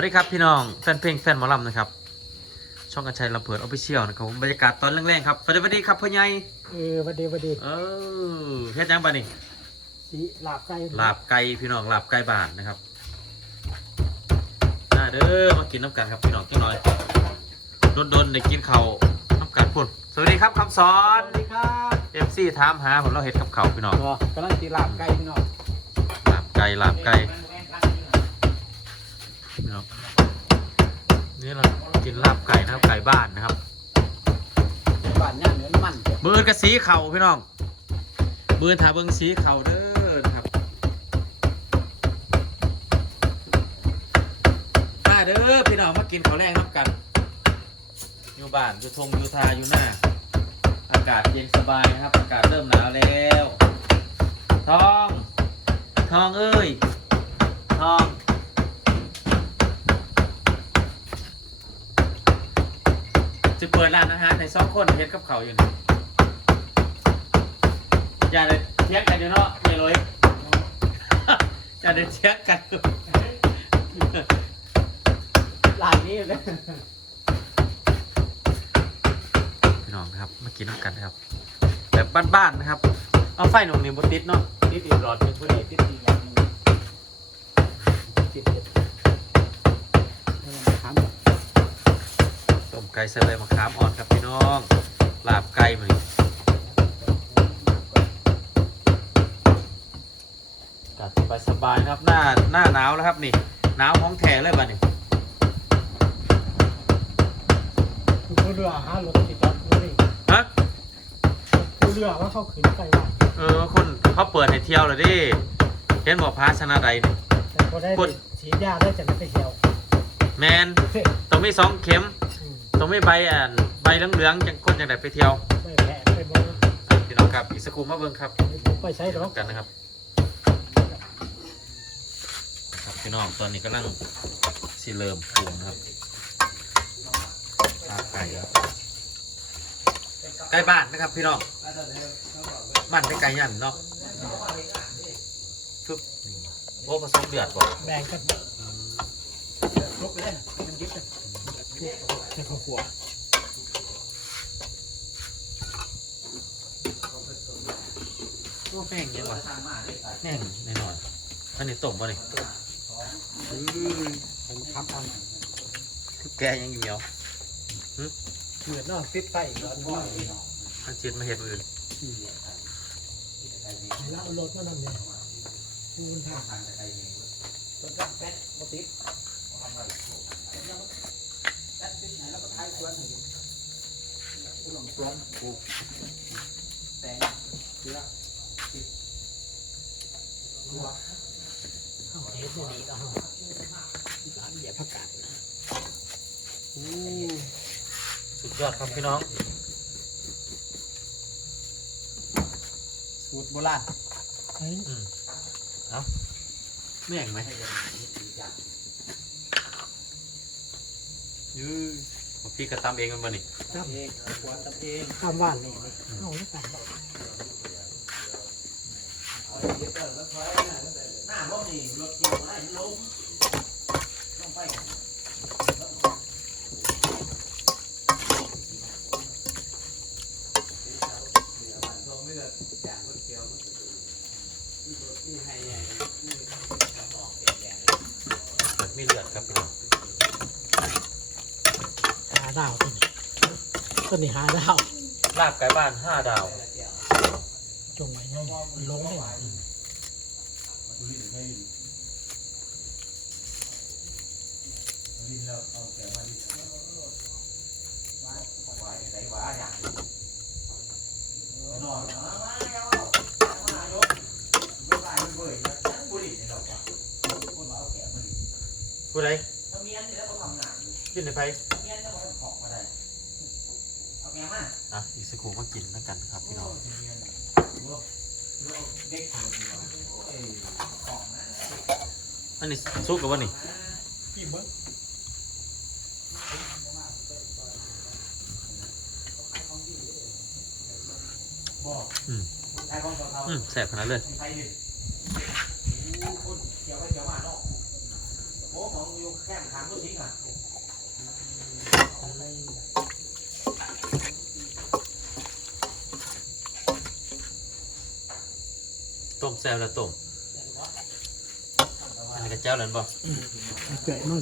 วัสดีครับพี่น้องแฟนเพลงแฟนหมอลำนะครับ ช่องกัญชัยลำเพลินออฟฟิเชียลนะครับผมบรรยากาศตอนแรงๆครับสวัสดีครับพ่อใหญ่เออวันดีวันดีเออเฮ็ดยังบ้านี่สีลาบไก่ลาบไก่พี่น้องลาบไก่บ้านนะครับน่าเด้อมากินน้ำกันครับพี่น้องจังหน่อยโดนๆได้กินข้าวน้ำกันพุ่นสวัสดีครับคำสอสนวัสดีครับเอฟซีถามหาผมเราเห็ดกับเขาวพี่น้องก็กำลังสีลาบไก่พี่น้องลาบไก่ลาบไก่พี่น้อง นี่เรากินลาบไก่นะครับไก่บ้านนะครับบ้านย่างเนื้อมันมือกับสีเข่าพี่น้องมือถาเบิงสีเข่าเด้อนะครับมาเด้อพี่น้องมากินข้าวแรงน้ำกัน อยู่บ้านอยู่ทงอยู่ทาอยู่หน้า อากาศเย็นสบายนะครับ อากาศเริ่มหนาวแล้วทองทองเอ้ยทอง จะ เปิดร้านอาหารในสองคนเฮ็ดกับเขาวอยู่นี่อย่าเลยเทียงกันอยู่เนาะอย่าเลย อย่าเลยเทียงกันร้านนี้เลยพี่น้องนะครับมากินน้ำกันนะครับแบบบ้านๆนะครับ เอาไฟหนุ่มนี่บติดเนาะติดติดหลอดเป็นผู้ใดติดติดหลอดนึงติดติดถาม ต้มไก่ใส่ใบมะขามอ่อนครับพี่น้องลาบไก่มานี่กัดไปสบายๆนะครับหน้าหน้าหนาวแล้วครับนี่หนาวของแท้เลยบ้านี่ผู้เรือหารถติดจอดผู้นี่ฮะผู้เรือว่าเขาขึ้นไปบ้านเออคนเขาเปิดให้เที่ยวเลยดิเห็นบอกพาชนะใดนี่แต่พอได้ฉีดยาได้จะไม่ไปเที่ยวแมนต้องมีสองเข็มอืม ต้องมีใบอ่านใบเหลืองๆจังคนจังไดไปเที่ยวไม่แพ้ไปบ่พี่น้องครับอีกสักครู่มาเบิ่งครับผมไปใช้หรอกกันนะครับครับพี่น้องตอนนี้กำลังสิเริ่มปรุงนะครับลาบไก่ครับใกล้บ้านนะครับ พี่น้องบ้านไม่ไกลยันเนาะฟึบนี่โอ้ผสมเดือดบ่แบ่งกันลบไปเลยมันยึดกัน ให้เขาหัวโอ้แม่งยังวะแม่งแน่นอนอันนี้ต้มป่ะนี่อื้อผมครับทคือแกยังอยู่เหนียวเหมือนนอกติดไฟร้อนว่ามันจิตมาเห็ดอื่นแล้วรถมาทำเนี่ยคูณทางรถแป๊ดมาติด เอาเทสเนี่ยดีแล้วร้านเหยียบผักกาดนะสุดยอดครับพี่น้อง สูตรโบราณอืมเอาแม่งไหมยื้อผม พี่กระตำเองมันบ่นี่ทำเองหัวทำเองทำบ้านนี่เอาไม่ต่างมีเลือดครับพี่น้องหา ดาวตัวนี้ตัวนี้หาดาวลาบไก่บ้านห้าดาว จงไว้ง่ายมันล้มได้ไหมผู้ใดกินในไฟ อะอีกสักครู่มากินแล้วกันครับพี่น้องอันนี้ซุปกับว่านี่พี่เบิ้งอืมอืมแสบขนาดเลย อ้ของอยู่แค่ขางผู้ชิงอะ ต้มแซ่บแล้วต้มอันนี้กระเจ้าเลยบ่เกิดมาก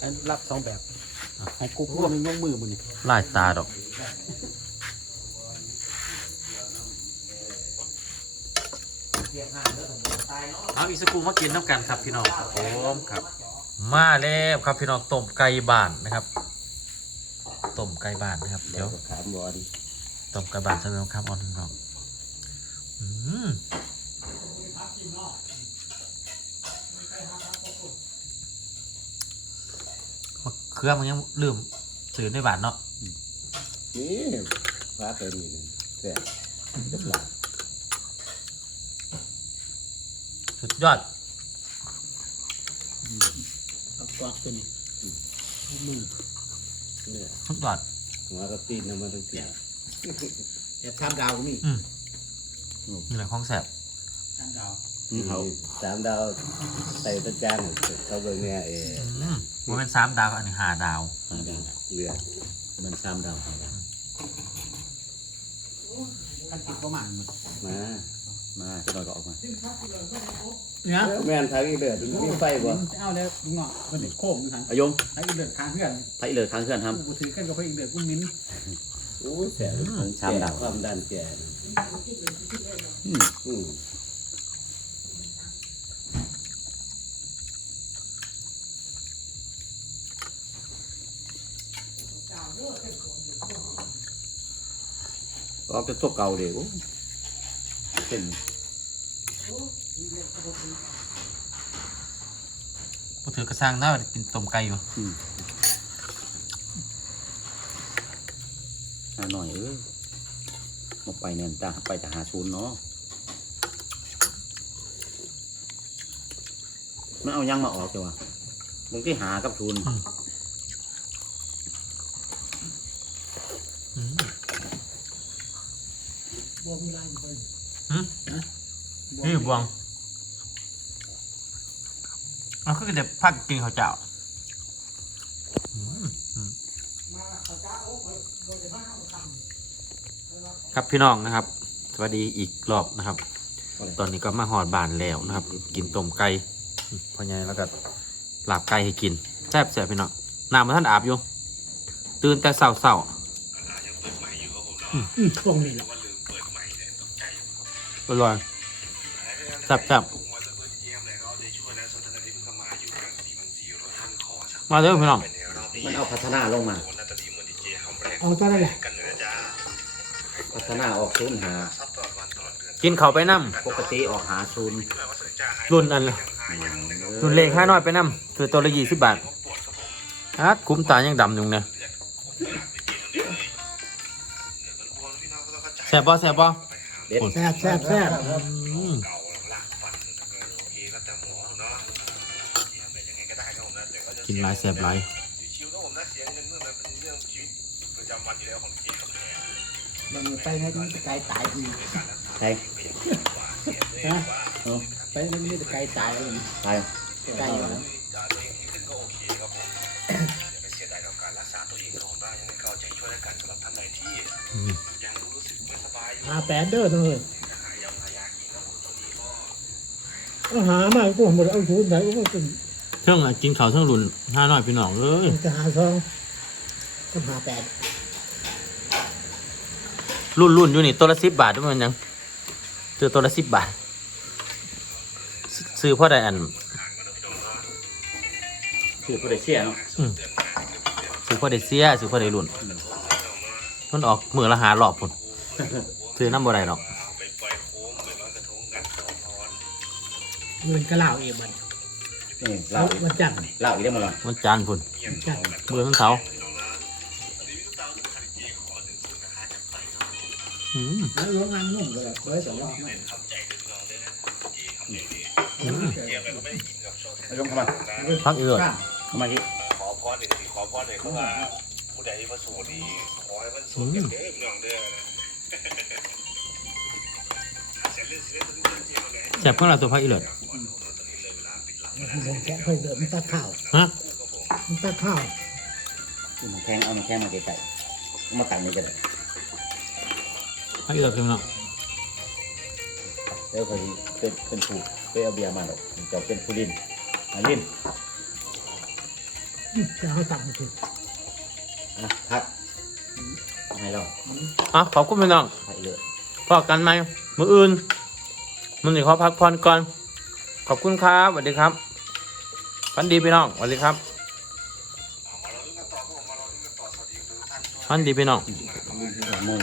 อันรับสองแบบให้กูพูดในยกมือมันนี่ลายตาดอกเอาอีกสักครู่มากินน้ำกันครับพี่น้องครับผมครับ มาแล้วครับพี่น้องต้มไก่บ้านนะครับต้มไก่บ้านนะครับเดี๋ยวถามบอดิ ต้มไก่บ้านใช่ไหมครับออนพี่น้องอืมมะเครื่องมันยังลืมสื่อในบาทเนาะนี่ฟ้าเป็นนี่เลยแซ่บเรียบร้อยสุดยอดเอากอดตัวนี้มือเนี่ยสุดยอดหัวก็ตีนน้ำมันทั้งเสีย เดี๋ยวทำดาวก็มีอืมนี่แหละของแสบทำดาวเขาสามดาวใส่ตะจานเขาเบิ่งเนี่ยเอออืมมันเป็นสามดาวอันนี้ห้าดาวห้าดาวเรือมันสามดาวครับกันติดประมาณมันมามาจะน้อยก็ออกมาเนี่ยแม่นทางอีเดือดมีไฟบ่เอาแล้วลุงเนาะมันโค้งทันอายมให้อีเดือดทางเพื่อนไทยเลยทางเพื่อนทกูถือกันกับพระอีเดือดกูมิ้น โอ้ยแซ่บสามดาว ความดันแก่นะำอืมอืมออกจากตัวเก่าเดี๋ยวเป็นกูถือกระซังหน้ากินต้มไก่อยู่ หาหน่อยเอ้ยมาไปเนี่ยตาไปแต่หาศูนย์เนาะมันเอายังมาออกจ้ะวะบางที่หากับศูนย์อืมบัวมีลายอยู่คนหืมนี่บวงเราก็จะพักกินข้าวเจ้าอืมอืม ครับพี่น้องนะครับ สวัสดีอีกรอบนะครับ ตอนนี้ก็มาหอดบานแล้วนะครับ กินต้มไก่อืมพอไงแล้วก็ลาบไก่ให้กินแซ่บแซ่บพี่น้องน้ำมาท่านอาบอยู่ตื่นแต่เศร้าเศร้าอืมตรงนี้แหละอร่อยแซ่บแซ่บมาเด้อพี่น้องมันเอาพัฒนาลงมา เอาตัวนั้นแหละ พัฒนาออกศูนย์หากินเขาวไปน้ปกติออกหาศูนย์ำรุ่นอันละรุ่นเลขห้าน้อยไปน้ำคือตัวละยี่สิบบาทฮัดคุ้มตายังดำอยู่เนี่ยแซ่บบ่แซ่บบ่เด็ดแซ่บแซ่บแซ่บอืมกินหลายแซ่บหลาย มันไปให้มันจะไกลตายอีกใช่ฮะไปให้มันจะไกลตายเลยใช่ไกลอยู่แล้วอืมหาแปดเด้อทั้งเลยเอาหามากูหมดเอาชุดไหนก็เป็นเท่งอะกินข้าวเท่งรุ่นห้าน้อยพี่น้องเลยจะหาซองก็หาแปด รุ่นรุ่นอยู่นี่ตัวละสิบบาทด้วยมันยังซื้อตัวละสิบบาทซซื้อเพราะใดอันคือผู้ใดเชี่ยเนาะอืมซื้อเพราะใดเสียซื้อเพราะใดรุ่นมันออกมือละหาหลอบพุ่นซื้อน้ำบ่ได้หรอกเงินกระเหล่าเองมันนี่แล้เล่าววันจันทร์เล่าอีกได้มั้งล่ะมันจานพุ่นวันจันทร์มือทั้งเท้า แล้วร้องงานงงเลยเบอร์สองรอบไหมอืมอายมเข้ามาพักเอือดเข้ามาที่ขอพรหนึ่งขอพรหนึ่งเขาว่าผู้ใดพระสูดีขอให้มันสูงกันเด้อพี่น้องเด้อนะเสร็จเรื่องเสร็จเรื่องเรื่องเรื่องเลยแซ่บเพื่อเราตัวพักอีเลือดขอมันโดนแกะเพิ่มเดิมมันตัดข้าวฮะมันตัดข้าวมันแข้งเอามันแข้งมาไกลๆเอามาตั้งนี่ก็ได้ ให้เลือกพี่น้องเดี๋ยวเขาสิเป็นเป็นผู้ไปเอาเบียร์มาหรอกจะเป็นผู้ลินมาลินอืมจะเอาตังค์สิอะพักให้เราอะขอบคุณพี่น้องให้เลยพอกันไหมมืออื่นมันนี่ขอพักผ่อนก่อน ขอบคุณครับสวัสดีครับพันดีพี่น้องสวัสดีครับพันดีพี่น้องมึง